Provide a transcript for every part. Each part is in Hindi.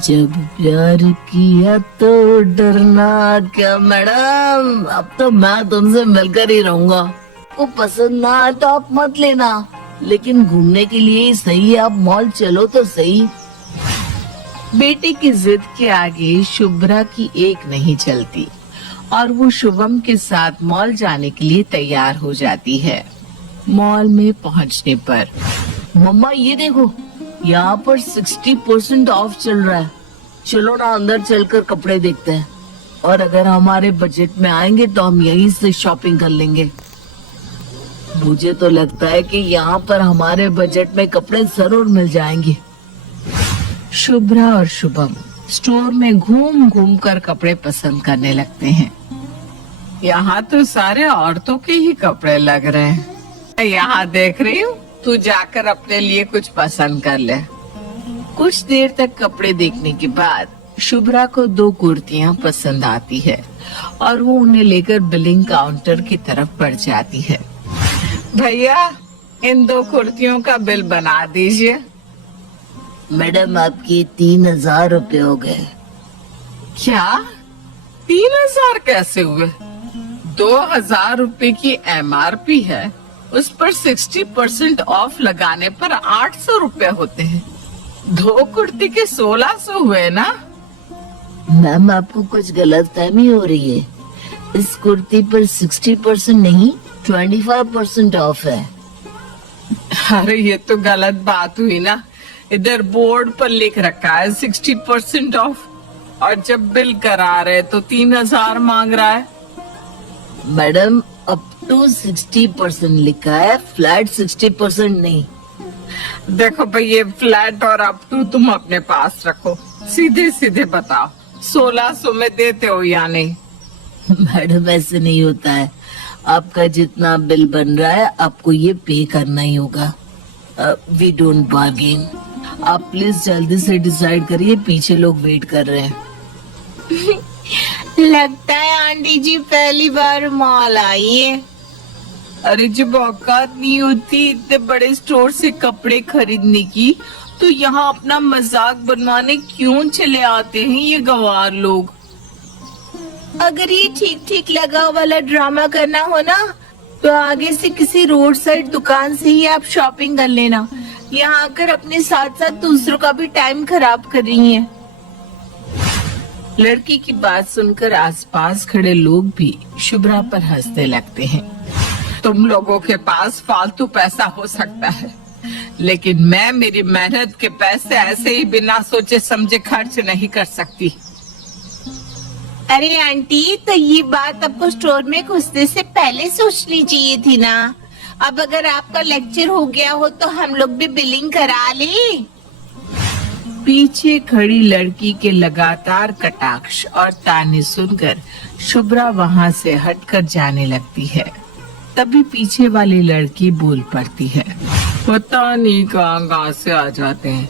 जब प्यार किया तो डरना क्या मैडम, अब तो मैं तुमसे मिलकर ही रहूंगा। को पसंद ना आए तो आप मत लेना, लेकिन घूमने के लिए ही सही आप मॉल चलो तो सही। बेटे की जिद के आगे शुभ्रा की एक नहीं चलती और वो शुभम के साथ मॉल जाने के लिए तैयार हो जाती है। मॉल में पहुंचने पर मम्मा ये देखो, यहाँ पर 60% ऑफ चल रहा है। चलो ना अंदर चलकर कपड़े देखते हैं, और अगर हमारे बजट में आएंगे तो हम यहीं से शॉपिंग कर लेंगे। मुझे तो लगता है कि यहाँ पर हमारे बजट में कपड़े जरूर मिल जाएंगे। शुभ्रा और शुभम स्टोर में घूम घूम कर कपड़े पसंद करने लगते हैं। यहाँ तो सारे औरतों के ही कपड़े लग रहे हैं। यहाँ देख रही हूँ, तू जाकर अपने लिए कुछ पसंद कर ले। कुछ देर तक कपड़े देखने के बाद शुभ्रा को 2 कुर्तियाँ पसंद आती है और वो उन्हें लेकर बिलिंग काउंटर की तरफ बढ़ जाती है। भैया, इन 2 कुर्तियों का बिल बना दीजिए। मैडम आपके 3000 रुपए हो गए। क्या 3000 कैसे हुए? 2000 रुपए की MRP है, उस पर 60% ऑफ लगाने पर 800 रुपए होते हैं। 2 कुर्ती के 1600 हुए ना? मैम आपको कुछ गलतफहमी हो रही है। इस कुर्ती पर 60% नहीं 25% ऑफ है। अरे ये तो गलत बात हुई ना। इधर बोर्ड पर लिख रखा है 60% ऑफ, और जब बिल करा रहे तो 3000 मांग रहा है। मैडम अप टू 60% लिखा है, फ्लैट 60% नहीं। देखो भाई, ये फ्लैट और अप टू तुम अपने पास रखो, सीधे सीधे बताओ 1600 में देते हो या नहीं? मैडम ऐसे नहीं होता है, आपका जितना बिल बन रहा है आपको ये पे करना ही होगा। We don't bargain. आप प्लीज जल्दी से डिसाइड करिए, पीछे लोग वेट कर रहे हैं। लगता है आंटी जी पहली बार मॉल आई है। अरे जब औकात नहीं होती इतने बड़े स्टोर से कपड़े खरीदने की, तो यहाँ अपना मजाक बनवाने क्यों चले आते हैं ये गंवार लोग। अगर ये ठीक ठीक लगा वाला ड्रामा करना हो ना, तो आगे से किसी रोड साइड दुकान से ही आप शॉपिंग कर लेना। यहाँ आकर अपने साथ साथ दूसरों का भी टाइम खराब कर रही हैं। लड़की की बात सुनकर आसपास खड़े लोग भी शुभ्रा पर हंसने लगते हैं। तुम लोगों के पास फालतू पैसा हो सकता है, लेकिन मैं मेरी मेहनत के पैसे ऐसे ही बिना सोचे समझे खर्च नहीं कर सकती। अरे आंटी, तो ये बात आपको स्टोर में घुसने से पहले सोचनी चाहिए थी ना। अब अगर आपका लेक्चर हो गया हो तो हम लोग भी बिलिंग करा ले। पीछे खड़ी लड़की के लगातार कटाक्ष और ताने सुनकर शुभ्रा वहां से हटकर जाने लगती है। तभी पीछे वाली लड़की बोल पड़ती है, पता नहीं कहाँ से आ जाते हैं।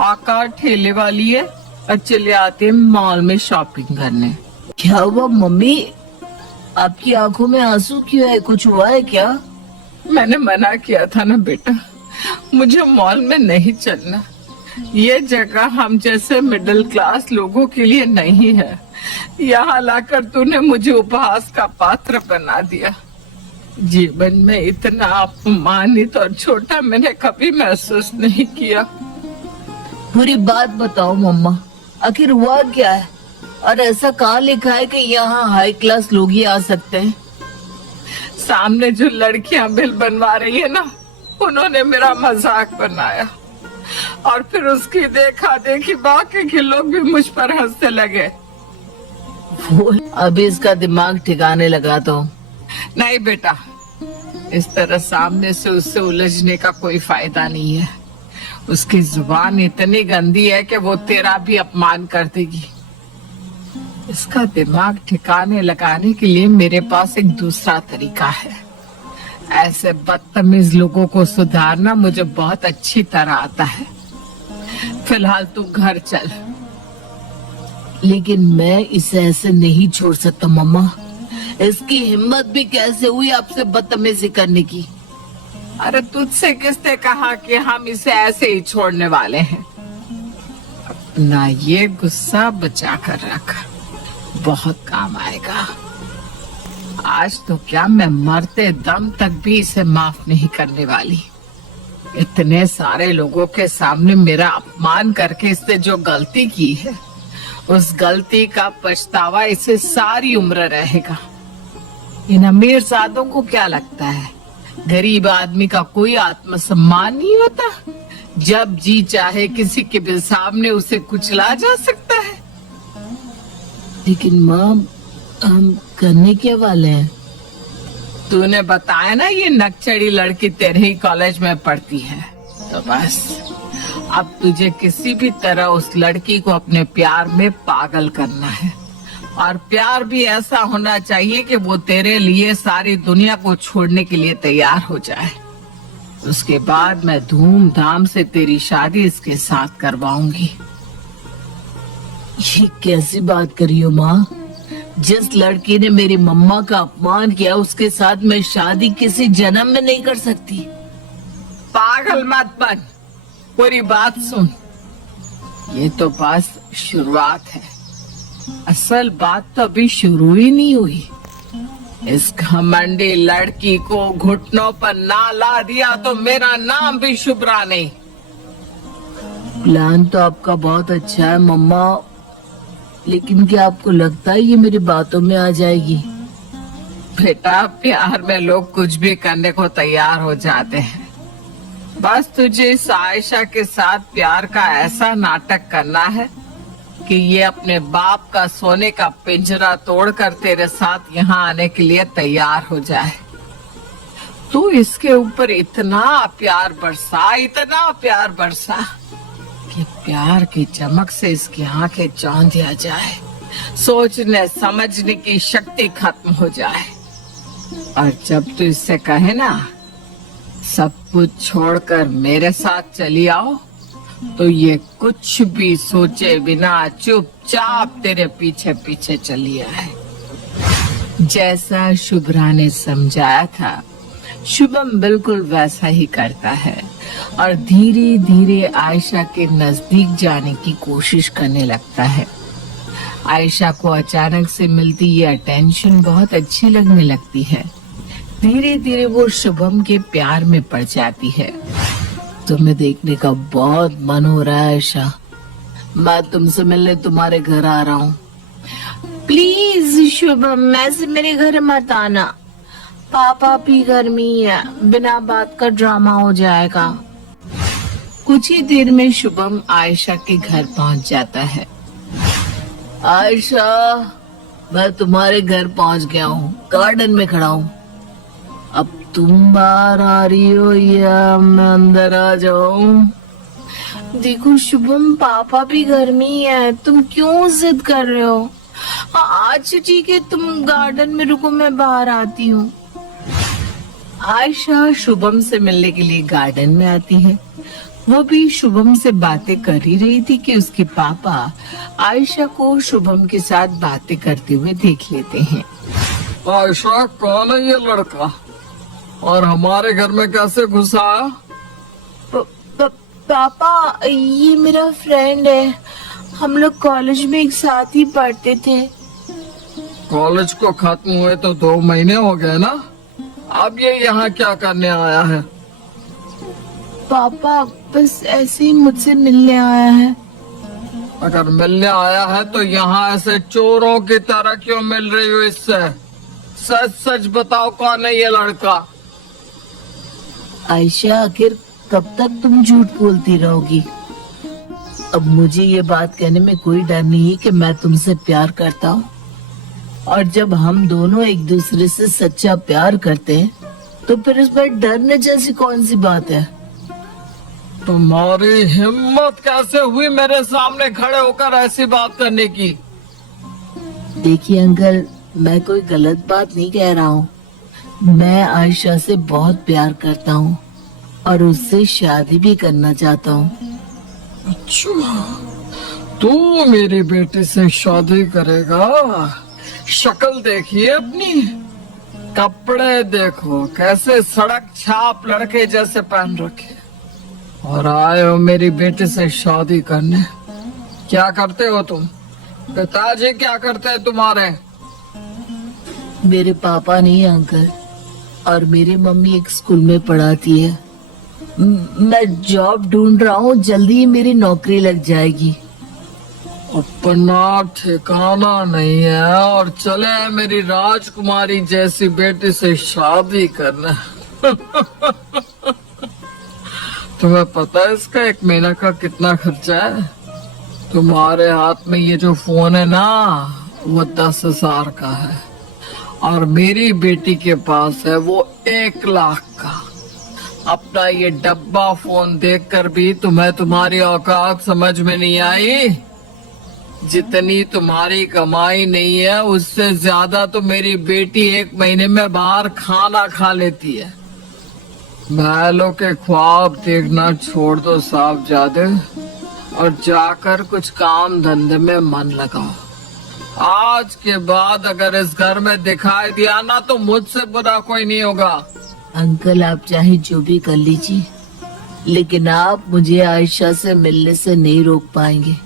आकार ठेले वाली है और चले आते हैं मॉल में शॉपिंग करने। क्या हुआ मम्मी, आपकी आंखों में आंसू क्यों है? कुछ हुआ है क्या? मैंने मना किया था ना बेटा, मुझे मॉल में नहीं चलना। ये जगह हम जैसे मिडिल क्लास लोगों के लिए नहीं है। यहाँ लाकर तूने मुझे उपहास का पात्र बना दिया। जीवन में इतना अपमानित और छोटा मैंने कभी महसूस नहीं किया। पूरी बात बताओ मम्मा, आखिर हुआ क्या है? और ऐसा कहाँ लिखा है कि यहाँ हाई क्लास लोग ही आ सकते हैं? सामने जो लड़कियां बिल बनवा रही है ना, उन्होंने मेरा मजाक बनाया और फिर उसकी देखा देखी बाकी के लोग भी मुझ पर हंसने लगे। अभी इसका दिमाग ठिकाने लगा तो नहीं बेटा, इस तरह सामने से उससे उलझने का कोई फायदा नहीं है। उसकी जुबान इतनी गंदी है कि वो तेरा भी अपमान कर देगी। इसका दिमाग ठिकाने लगाने के लिए मेरे पास एक दूसरा तरीका है। ऐसे बदतमीज लोगों को सुधारना मुझे बहुत अच्छी तरह आता है। फिलहाल तू घर चल। लेकिन मैं इसे ऐसे नहीं छोड़ सकता मम्मा। इसकी हिम्मत भी कैसे हुई आपसे बदतमीजी करने की? अरे तुझसे किसने कहा कि हम इसे ऐसे ही छोड़ने वाले हैं? अपना ये गुस्सा बचा कर रख, बहुत काम आएगा। आज तो क्या, मैं मरते दम तक भी इसे माफ नहीं करने वाली। इतने सारे लोगों के सामने मेरा अपमान करके इसने जो गलती की है, उस गलती का पछतावा इसे सारी उम्र रहेगा। इन अमीर सादों को क्या लगता है, गरीब आदमी का कोई आत्मसम्मान नहीं होता? जब जी चाहे किसी के भी सामने उसे कुचला जा सकता है। लेकिन माँ, हम करने क्या वाले हैं? तूने बताया ना ये नक्चड़ी लड़की तेरे ही कॉलेज में पढ़ती है, तो बस अब तुझे किसी भी तरह उस लड़की को अपने प्यार में पागल करना है। और प्यार भी ऐसा होना चाहिए कि वो तेरे लिए सारी दुनिया को छोड़ने के लिए तैयार हो जाए। उसके बाद मैं धूमधाम से तेरी शादी इसके साथ करवाऊंगी। ये कैसी बात करी हो माँ? जिस लड़की ने मेरी मम्मा का अपमान किया, उसके साथ मैं शादी किसी जन्म में नहीं कर सकती। पागल मत बन, पूरी बात सुन। ये तो बस शुरुआत है, असल बात तो अभी शुरू ही नहीं हुई। इस घमंडी लड़की को घुटनों पर ना ला दिया तो मेरा नाम भी शुभ्रा नहीं। प्लान तो आपका बहुत अच्छा है मम्मा, लेकिन क्या आपको लगता है ये मेरी बातों में आ जाएगी? बेटा, प्यार में लोग कुछ भी करने को तैयार हो जाते हैं। बस तुझे इस आयशा के साथ प्यार का ऐसा नाटक करना है कि ये अपने बाप का सोने का पिंजरा तोड़कर तेरे साथ यहाँ आने के लिए तैयार हो जाए। तू इसके ऊपर इतना प्यार बरसा कि प्यार की चमक से इसकी आंखें चौंध आ जाए, सोचने समझने की शक्ति खत्म हो जाए। और जब तू इससे कहे ना, सब कुछ छोड़कर मेरे साथ चली आओ, तो ये कुछ भी सोचे बिना चुपचाप तेरे पीछे पीछे चली आए। जैसा शुभ्रा ने समझाया था, शुभम बिल्कुल वैसा ही करता है और धीरे धीरे आयशा के नजदीक जाने की कोशिश करने लगता है। आयशा को अचानक से मिलती ये अटेंशन बहुत अच्छी लगने लगती है। धीरे धीरे वो शुभम के प्यार में पड़ जाती है। तुम्हें देखने का बहुत मन हो रहा है आयशा, मैं तुमसे मिलने तुम्हारे घर आ रहा हूँ। प्लीज शुभम, ऐसे मेरे घर मत आना। पापा भी घर में ही है, बिना बात का ड्रामा हो जाएगा। कुछ ही देर में शुभम आयशा के घर पहुंच जाता है। आयशा, मैं तुम्हारे घर पहुंच गया हूँ, गार्डन में खड़ा हूँ। अब तुम बाहर आ रही हो या मैं अंदर आ जाऊं? देखो शुभम, पापा भी घर में ही है, तुम क्यों जिद कर रहे हो? आज ठीक है, तुम गार्डन में रुको, मैं बाहर आती हूँ। आयशा शुभम से मिलने के लिए गार्डन में आती है। वो भी शुभम से बातें कर ही रही थी कि उसके पापा आयशा को शुभम के साथ बातें करते हुए देख लेते हैं। आयशा, कौन है ये लड़का और हमारे घर में कैसे घुसा? पापा, ये मेरा फ्रेंड है, हम लोग कॉलेज में एक साथ ही पढ़ते थे। कॉलेज को खत्म हुए तो 2 महीने हो गए ना, अब ये यहाँ क्या करने आया है? पापा बस ऐसे ही मुझसे मिलने आया है। अगर मिलने आया है तो यहाँ ऐसे चोरों की तरह क्यों मिल रही हो इससे? सच सच बताओ, कौन है ये लड़का? आयशा, आखिर कब तक तुम झूठ बोलती रहोगी? अब मुझे ये बात कहने में कोई डर नहीं है कि मैं तुमसे प्यार करता हूँ, और जब हम दोनों एक दूसरे से सच्चा प्यार करते हैं तो फिर इसमें डरने जैसी कौन सी बात है? तुम्हारी हिम्मत कैसे हुई मेरे सामने खड़े होकर ऐसी बात करने की? देखिए अंकल, मैं कोई गलत बात नहीं कह रहा हूँ। मैं आयशा से बहुत प्यार करता हूँ और उससे शादी भी करना चाहता हूँ। अच्छा, तू मेरी बेटी से शादी करेगा? शक्ल देखिए अपनी, कपड़े देखो कैसे सड़क छाप लड़के जैसे पहन रखे, और आए हो मेरी बेटी से शादी करने। क्या करते हो तुम? पिताजी क्या करते हैं तुम्हारे? मेरे पापा नहीं अंकल, और मेरी मम्मी एक स्कूल में पढ़ाती है। मैं जॉब ढूंढ रहा हूँ, जल्दी ही मेरी नौकरी लग जाएगी। अपना ठिकाना नहीं है और चले हैं मेरी राजकुमारी जैसी बेटी से शादी करने। तुम्हें पता है इसका 1 महीना का कितना खर्चा है? तुम्हारे हाथ में ये जो फोन है ना, वो 10,000 का है, और मेरी बेटी के पास है वो 1 लाख का। अपना ये डब्बा फोन देखकर भी तुम्हें तुम्हारी औकात समझ में नहीं आई। जितनी तुम्हारी कमाई नहीं है, उससे ज्यादा तो मेरी बेटी 1 महीने में बाहर खाना खा लेती है। महलों के ख्वाब देखना छोड़ दो साहबजादे, और जाकर कुछ काम धंधे में मन लगाओ। आज के बाद अगर इस घर में दिखाई दिया ना, तो मुझसे बुरा कोई नहीं होगा। अंकल आप चाहे जो भी कर लीजिए, लेकिन आप मुझे आयशा से मिलने से नहीं रोक पाएंगे।